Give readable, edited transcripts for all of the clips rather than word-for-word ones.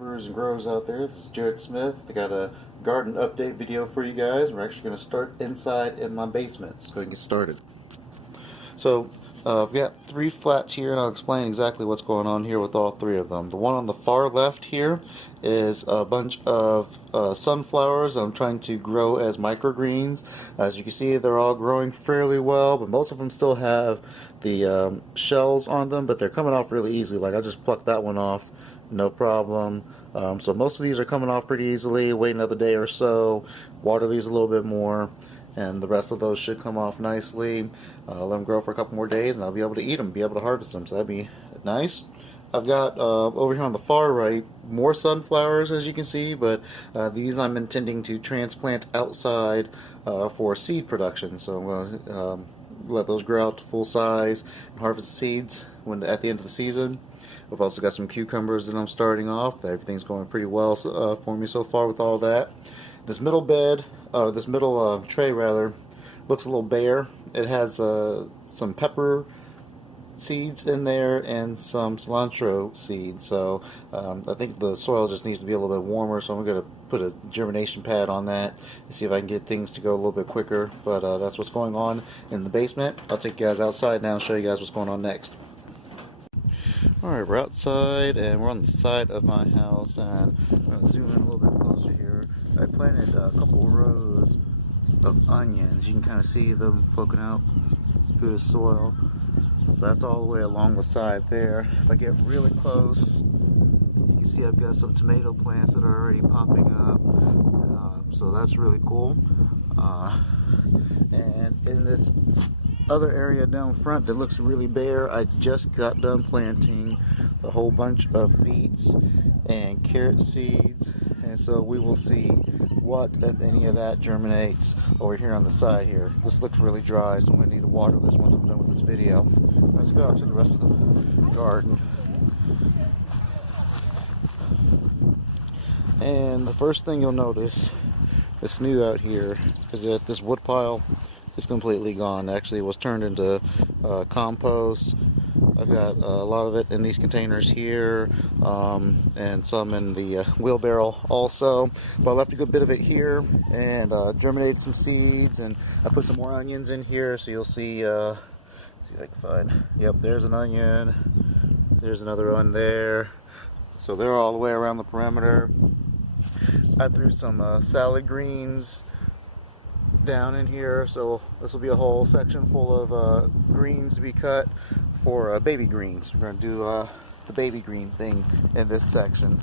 Growers and growers out there, this is Jared Smith. I got a garden update video for you guys. We're actually going to start inside in my basement. Let's go ahead and get started. So I've got three flats here, and I'll explain exactly what's going on here with all three of them. The one on the far left here is a bunch of sunflowers I'm trying to grow as microgreens. As you can see, they're all growing fairly well, but most of them still have the shells on them, but they're coming off really easily. Like I just plucked that one off, no problem. So most of these are coming off pretty easily. Wait another day or so, water these a little bit more, and the rest of those should come off nicely. Let them grow for a couple more days, and I'll be able to eat them, be able to harvest them, so that'd be nice. I've got over here on the far right more sunflowers, as you can see, but these I'm intending to transplant outside for seed production. So I'm going to let those grow out to full size and harvest the seeds at the end of the season. I've also got some cucumbers that I'm starting off. Everything's going pretty well for me so far with all that. This middle bed, this middle tray rather, looks a little bare. It has some pepper seeds in there and some cilantro seeds. So I think the soil just needs to be a little bit warmer. So I'm going to put a germination pad on that and see if I can get things to go a little bit quicker. But that's what's going on in the basement. I'll take you guys outside now and show you guys what's going on next. Alright, we're outside and we're on the side of my house, and I'm going to zoom in a little bit closer here. I planted a couple rows of onions. You can kind of see them poking out through the soil. So that's all the way along the side there. If I get really close, you can see I've got some tomato plants that are already popping up. So that's really cool. And in this other area down front that looks really bare, I just got done planting a whole bunch of beets and carrot seeds, and so we will see what, if any, of that germinates over here on the side here. This looks really dry, so I'm going to need to water this once I'm done with this video. Let's go out to the rest of the garden. And the first thing you'll notice that's new out here is that this wood pile is completely gone. Actually, it was turned into compost. I've got a lot of it in these containers here, and some in the wheelbarrow also. But I left a good bit of it here and germinated some seeds, and I put some more onions in here, so you'll see. See if I can find. Yep, there's an onion. There's another one there. So they're all the way around the perimeter. I threw some salad greens down in here, so this will be a whole section full of greens to be cut for baby greens. We're going to do the baby green thing in this section.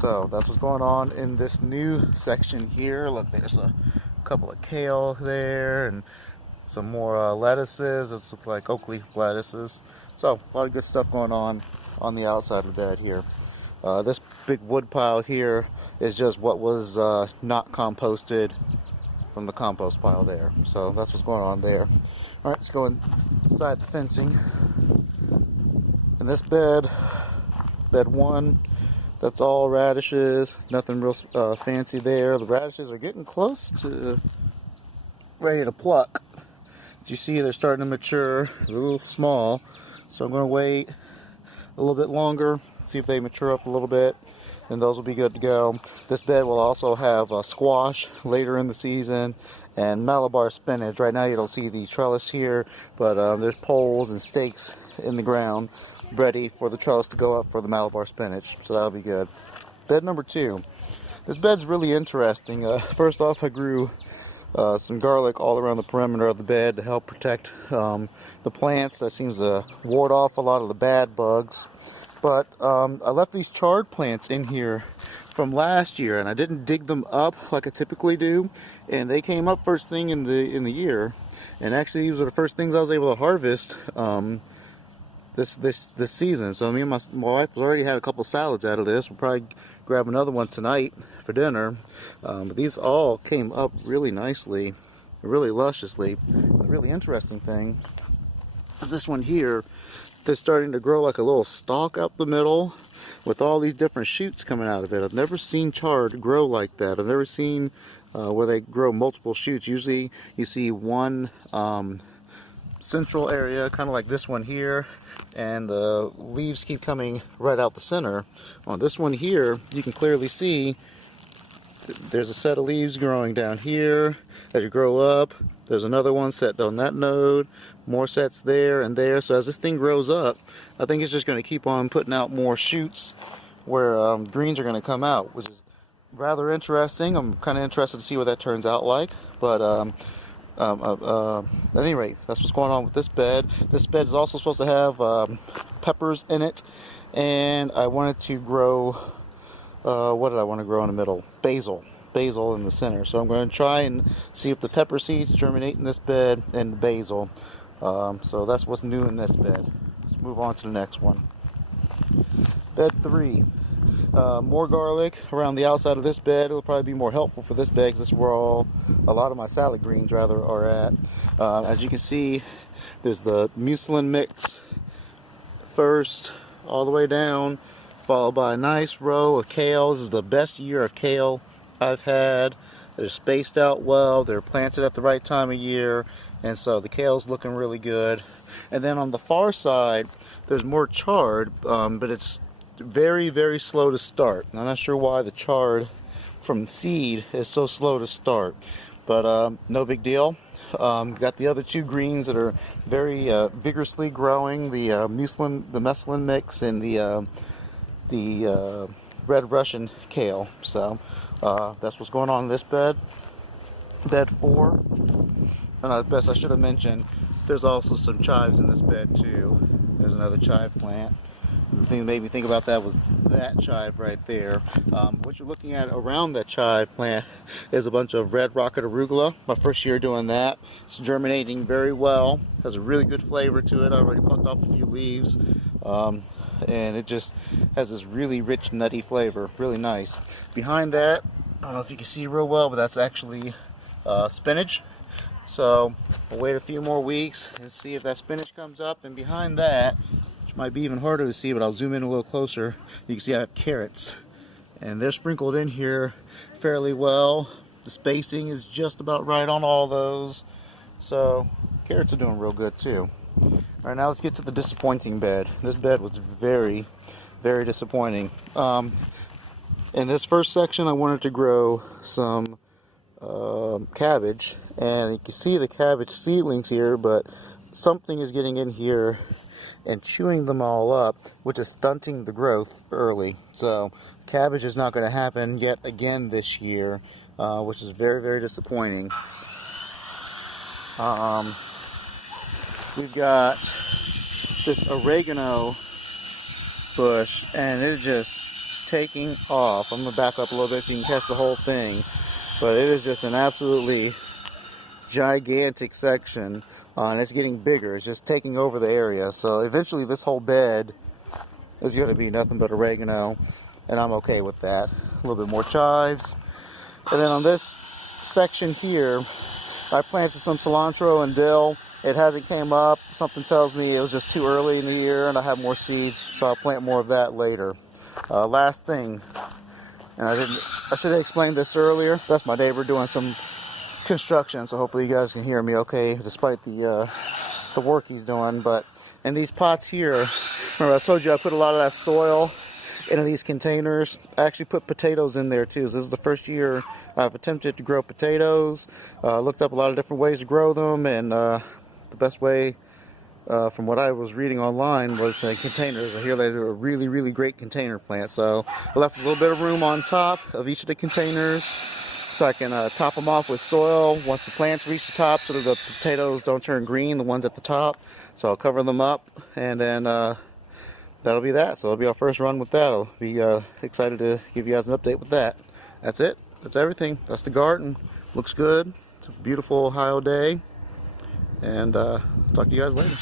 So that's what's going on in this new section here. Look, there's a couple of kale there and some more lettuces. Those look like oak leaf lettuces. So a lot of good stuff going on the outside of the bed here. This big wood pile here is just what was not composted from the compost pile there. So that's what's going on there. All right, let's go inside the fencing. In this bed, bed one, that's all radishes. Nothing real fancy there. The radishes are getting close to ready to pluck. As you see, they're starting to mature. They're a little small, so I'm going to wait a little bit longer, see if they mature up a little bit, and those will be good to go. This bed will also have squash later in the season and Malabar spinach. Right now you don't see the trellis here, but there's poles and stakes in the ground ready for the trellis to go up for the Malabar spinach, so that'll be good. Bed number two. This bed's really interesting. First off, I grew some garlic all around the perimeter of the bed to help protect the plants. That seems to ward off a lot of the bad bugs. But I left these chard plants in here from last year, and I didn't dig them up like I typically do, and they came up first thing in the year. And actually, these are the first things I was able to harvest this season. So me and my wife has already had a couple salads out of this. We'll probably grab another one tonight for dinner. But these all came up really nicely, really lusciously. The really interesting thing is this one here. They're starting to grow like a little stalk up the middle with all these different shoots coming out of it. I've never seen chard grow like that. I've never seen where they grow multiple shoots. Usually you see one central area, kind of like this one here, and the leaves keep coming right out the center. On this one here, you can clearly see there's a set of leaves growing down here. As you grow up, there's another one set on that node, more sets there and there. So as this thing grows up, I think it's just going to keep on putting out more shoots where greens are going to come out, which is rather interesting. I'm kind of interested to see what that turns out like. But at any rate, that's what's going on with this bed. This bed is also supposed to have peppers in it, and I wanted to grow, what did I want to grow in the middle? Basil in the center. So I'm going to try and see if the pepper seeds germinate in this bed and the basil. So that's what's new in this bed. Let's move on to the next one. Bed 3. More garlic around the outside of this bed. It'll probably be more helpful for this bed because this is where a lot of my salad greens rather are at. As you can see, there's the mucilin mix first all the way down, followed by a nice row of kale. This is the best year of kale I've had. They're spaced out well, they're planted at the right time of year, and so the kale's looking really good. And then on the far side, there's more chard, but it's very, very slow to start. I'm not sure why the chard from seed is so slow to start, but no big deal. Got the other two greens that are very vigorously growing, the mucilin mix and the red Russian kale. So that's what's going on in this bed. Bed 4. And I guess I should have mentioned there's also some chives in this bed too. There's another chive plant. The thing that made me think about that was that chive right there. What you're looking at around that chive plant is a bunch of red rocket arugula. My first year doing that. It's germinating very well. Has a really good flavor to it. I already plucked off a few leaves. And it just has this really rich, nutty flavor. Really nice. Behind that, I don't know if you can see real well, but that's actually spinach. So we'll wait a few more weeks and see if that spinach comes up. And behind that, which might be even harder to see, but I'll zoom in a little closer, you can see I have carrots. And they're sprinkled in here fairly well. The spacing is just about right on all those. So carrots are doing real good too. Alright, now let's get to the disappointing bed. This bed was very, very disappointing. In this first section, I wanted to grow some cabbage, and you can see the cabbage seedlings here, but something is getting in here and chewing them all up, which is stunting the growth early. So cabbage is not going to happen yet again this year, which is very, very disappointing. We've got this oregano bush, and it is just taking off. I'm going to back up a little bit so you can catch the whole thing. But it is just an absolutely gigantic section, and it's getting bigger. It's just taking over the area. So eventually this whole bed is going to be nothing but oregano, and I'm okay with that. A little bit more chives. And then on this section here, I planted some cilantro and dill. It hasn't came up. Something tells me it was just too early in the year and I have more seeds, so I'll plant more of that later. Last thing, and I should have explained this earlier. That's my neighbor doing some construction, so hopefully you guys can hear me okay despite the work he's doing. But in these pots here, remember I told you I put a lot of that soil into these containers. I actually put potatoes in there too. This is the first year I've attempted to grow potatoes. Looked up a lot of different ways to grow them, and the best way from what I was reading online was containers. I hear they do a really, really great container plant. So I left a little bit of room on top of each of the containers so I can top them off with soil once the plants reach the top, so that the potatoes don't turn green, the ones at the top. So I'll cover them up, and then that'll be that. So it'll be our first run with that. I'll be excited to give you guys an update with that. That's it. That's everything. That's the garden. Looks good. It's a beautiful Ohio day. And talk to you guys later.